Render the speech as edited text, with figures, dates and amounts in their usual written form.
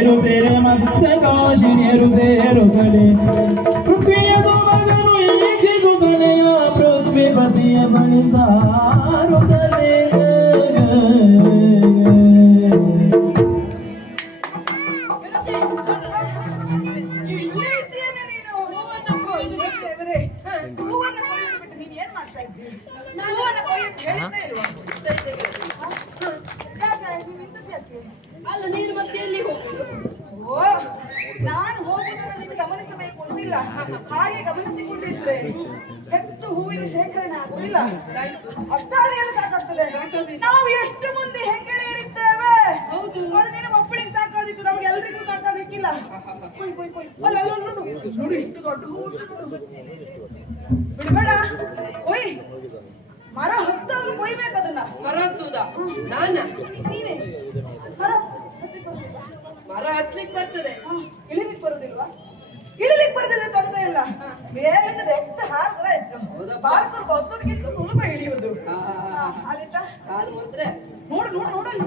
तेरे मस्तक शिनेरुतेरुतले पृथ्वीಯ ಮಗನು ಈಕ್ಷಿಸುತ್ತನೆಯ ಪೃಥ್ವಿಪತಿಯ ಬಳಿ ಸಾರುತ್ತಲೆ ಅಲ್ಲ ನೀನು ಮತ್ತೆ ಎಲ್ಲಿ ಹೋಗುದು? ಓ ನಾನು ಹೋಗುವುದನ್ನು ನಿಮಗೆ ಗಮನಿಸಬೇಕು ಅಂತಿಲ್ಲ. ಹಾಗೆ ಗಮನಿಸಿಕೊಂಡಿದ್ರೆ ಹೆಚ್ಚು ಹೂವಿನ ಶೇಖರಣೆ ಆಗುವುದಿಲ್ಲ. ಅಷ್ಟಾದಿಯಲ್ಲಿ ಸಾಕಾಗ್ತದೆ. ನಾವು ಎಷ್ಟು ಮಂದಿ ಹೆಂಗೇರಿದ್ದೇವೆ. ಹೌದು. ಅದು ನಿನ್ನ ಮಕ್ಕಳಿಗೆ ಸಾಕಾದಿತ್ತು, ನಮಗೆ ಎಲ್ರಿಗೂ ಸಾಕಾಗಕ್ಕಿಲ್ಲ. ಅಲ್ಲ ನೋಡಿ ಇಷ್ಟು ದೊಡ್ಡ ಹೂ ಬಿಡಬೇಡ. ಕೊಯ್ ಮರ ಹತ್ತಾದ್ರೂ ಕೊಯ್ಬೇಕು ಅದನ್ನ. ಮರ ಹತ್ತುದ ನಾನ ನೀನೇ ಮರ ಹತ್ಲಿಕ್ಕೆ ಬರ್ತದೆ, ಇಳಿಲಿಕ್ಕೆ ಬರುದಿಲ್ವಾ? ಇಳಿಲಿಕ್ಕೆ ಬರದಿದ್ರೆ ತೊಂದರೆ ಇಲ್ಲ. ಮೇಲಿಂದ ನೆಕ್ಸ್ಟ್ ಹಾಕ್ರೆ ಬಾಳ ಸ್ವಲ್ಪ ಹೊತ್ತೋದಕ್ಕಿಂತ ಸುಲಭ ಇಳಿಯುವುದು. ಆಯ್ತಾ? ಕಾಲು ಮಾತ್ರ ನೋಡು ನೋಡು ನೋಡಲ್ಲ